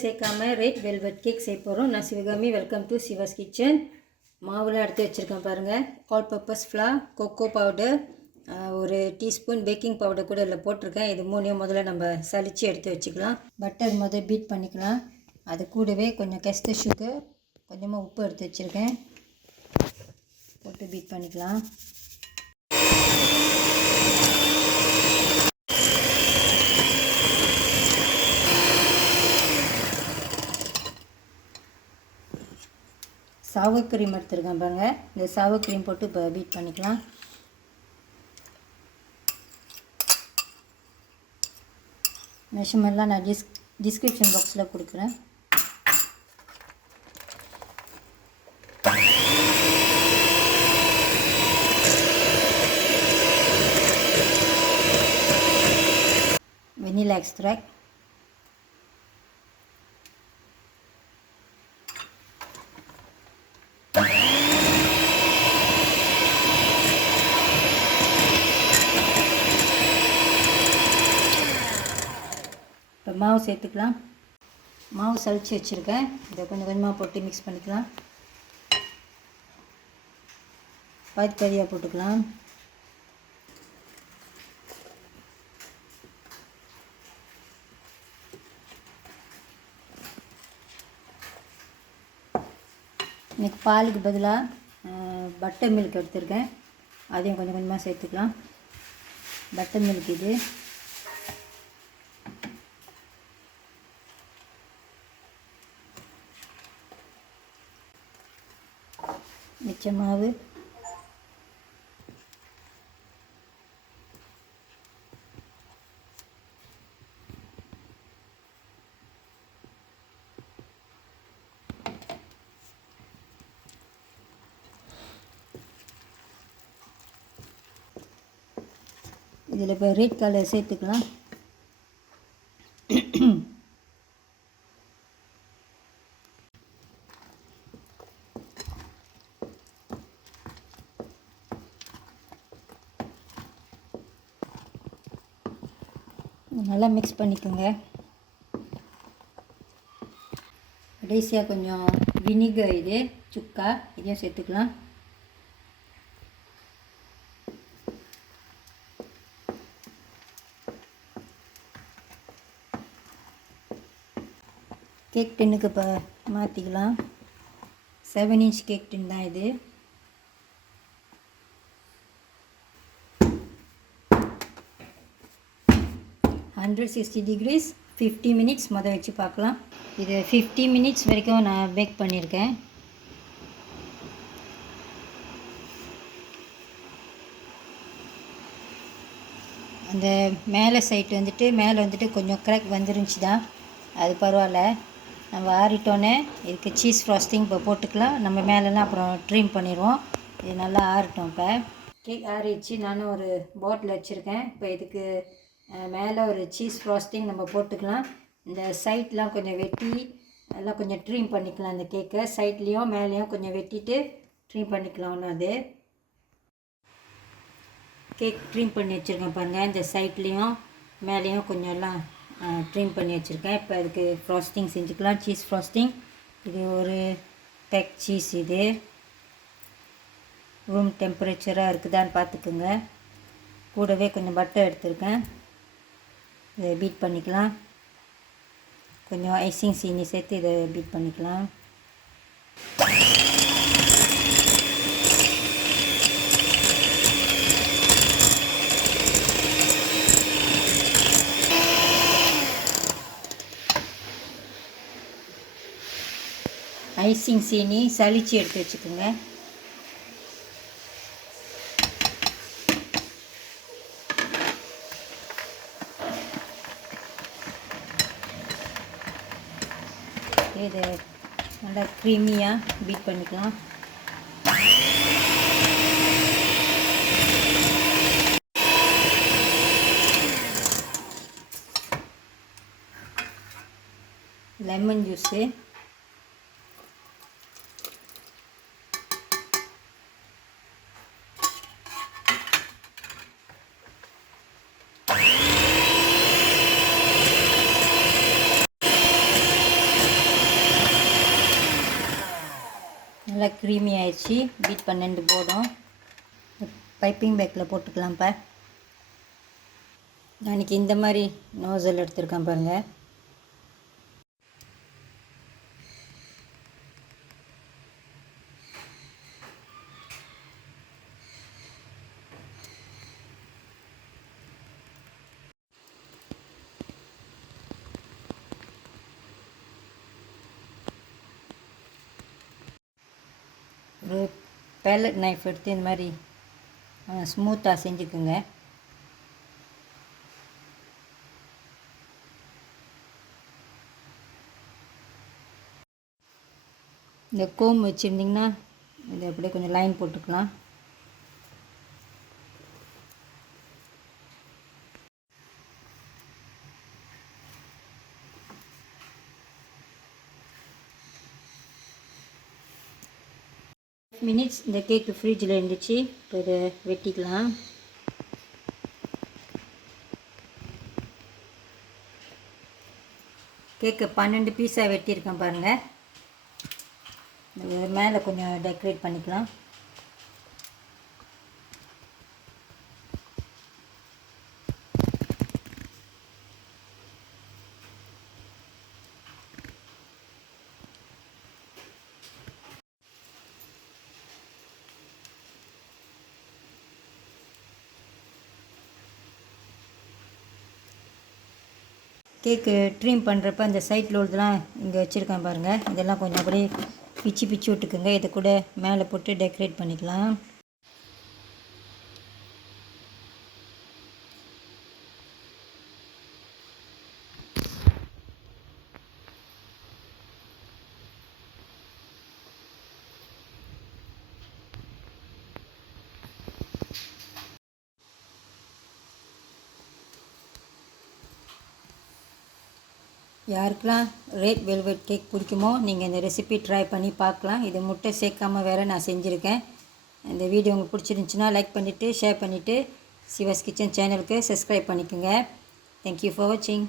சேர்க்காம red velvet cake செய்ய போகிறோம். நான் Sivakami. Welcome to Siva's kitchen. மாவுலாம் எடுத்து வச்சுருக்கேன் பாருங்கள். All purpose flour, cocoa powder, ஒரு டீஸ்பூன் பேக்கிங் பவுடர் கூட இதில் போட்டிருக்கேன். இது மூணையும் முதல்ல நம்ம சலித்து எடுத்து வச்சுக்கலாம். பட்டர் முதல் பீட் பண்ணிக்கலாம். அது கூடவே கொஞ்சம் கெஸ்டர் சுகர், கொஞ்சமாக உப்பு எடுத்து வச்சுருக்கேன், போட்டு பீட் பண்ணிக்கலாம். சாவர் க்ரீம் எடுத்துருக்கேன் பாருங்கள். இந்த சாவர் க்ரீம் போட்டு இப்போ பீட் பண்ணிக்கலாம். மெஷர்மெண்ட்லாம் நான் டிஸ்கிரிப்ஷன் பாக்ஸில் கொடுக்குறேன். வெனிலா எக்ஸ்ட்ராக்ட், இப்போ மாவு சேர்த்துக்கலாம். மாவு சளிச்சு வச்சுருக்கேன். இதை கொஞ்சம் கொஞ்சமாக போட்டு மிக்ஸ் பண்ணிக்கலாம். பாதியாக போட்டுக்கலாம். இன்றைக்கி பாலுக்கு பதிலாக பட்டர் மில்க் எடுத்துருக்கேன். அதையும் கொஞ்சம் கொஞ்சமாக சேர்த்துக்கலாம். பட்டர் மில்க் இது. மிச்ச மாவு இதில் இப்போ ரெட் கலர் சேர்த்துக்கலாம். நல்லா மிக்ஸ் பண்ணிக்கோங்க. கடைசியாக கொஞ்சம் வினிகர், இது சுக்கா, இதையும் சேர்த்துக்கலாம். கேக் டின்னுக்கு இப்போ மாற்றிக்கலாம். 7 inch கேக் டின் தான் இது. $160 50 minutes முதல் வச்சு பார்க்கலாம். இது 50 minutes வரைக்கும் நான் பேக் பண்ணியிருக்கேன். அந்த மேலே சைட் வந்துட்டு கொஞ்சம் கிராக் வந்துருந்துச்சு தான். அது பரவாயில்ல. நம்ம ஆறிட்டோன்னே இதுக்கு சீஸ் ஃப்ராஸ்டிங் இப்போ போட்டுக்கலாம். நம்ம மேலெலாம் அப்புறம் ட்ரீம் பண்ணிடுவோம். இது நல்லா ஆறட்டும். இப்போ கேக் ஆறிடுச்சு. நானும் ஒரு பாட்டில் வச்சுருக்கேன். இப்போ இதுக்கு மேலே ஒரு சீஸ் ஃப்ராஸ்டிங் நம்ம போட்டுக்கலாம். இந்த சைட்லாம் கொஞ்சம் வெட்டி எல்லாம் கொஞ்சம் ட்ரீம் பண்ணிக்கலாம். இந்த கேக்கை சைட்லேயும் மேலேயும் கொஞ்சம் வெட்டிட்டு ட்ரீம் பண்ணிக்கலாம். ஒன்று அது கேக் ட்ரீம் பண்ணி வச்சுருக்கேன் பாருங்கள். இந்த சைட்லேயும் மேலேயும் கொஞ்சம் எல்லாம் ட்ரீம் பண்ணி வச்சுருக்கேன். இப்போ அதுக்கு ஃப்ராஸ்டிங் செஞ்சுக்கலாம். Cheese frosting. இது ஒரு பேக் சீஸ். இது ரூம் டெம்பரேச்சராக இருக்குதான்னு பார்த்துக்குங்க. கூடவே கொஞ்சம் பட்டர் எடுத்துருக்கேன். இதை பீட் பண்ணிக்கலாம். கொஞ்சம் ஐசிங் சீனி சேர்த்து இதை பீட் பண்ணிக்கலாம். ஐசிங் சீனி சளிச்சு எடுத்து வச்சுக்கோங்க. இதை நல்லா க்ரீமியாக பீட் பண்ணிக்கலாம். லெமன் ஜூஸு, க்ரீமி ஆயிடுச்சு. பீட் 12 போதும். பைப்பிங் பேக்கில் போட்டுக்கலாம்ப்பா. நான் இன்றைக்கி இந்த மாதிரி நோசல் எடுத்துருக்கேன் பாருங்கள். ஒரு பேலட் நைஃப் எடுத்து இந்த மாதிரி ஸ்மூத்தாக செஞ்சுக்குங்க. இந்த கோம் வச்சுருந்திங்கன்னா இதை அப்படியே கொஞ்சம் லைன் போட்டுக்கலாம். மினிட்ஸ் இந்த கேக்கு ஃப்ரிட்ஜில் இருந்துச்சு. இப்போ இதை வெட்டிக்கலாம். கேக்கு 12 பீஸாக வெட்டியிருக்கேன் பாருங்கள். இது மேலே கொஞ்சம் டெக்கரேட் பண்ணிக்கலாம். கேக்கு ட்ரீம் பண்ணுறப்ப அந்த சைட்டில் உள்ளதெல்லாம் இங்கே வச்சுருக்கேன் பாருங்கள். இதெல்லாம் கொஞ்சம் அப்படியே பிச்சு பிச்சு விட்டுக்குங்க. இதை கூட மேலே போட்டு டெக்கரேட் பண்ணிக்கலாம். யாருக்கெல்லாம் ரெட் வெல்வெட் கேக் பிடிக்குமோ நீங்கள் இந்த ரெசிபி ட்ரை பண்ணி பார்க்கலாம். இது முட்டை சேர்க்காமல் வேறு நான் செஞ்சுருக்கேன். இந்த வீடியோ உங்களுக்கு பிடிச்சிருந்துச்சின்னா லைக் பண்ணிவிட்டு ஷேர் பண்ணிவிட்டு சிவாஸ் கிச்சன் சேனலுக்கு சப்ஸ்கிரைப் பண்ணிக்கோங்க. தேங்க்யூ ஃபார் வாட்சிங்.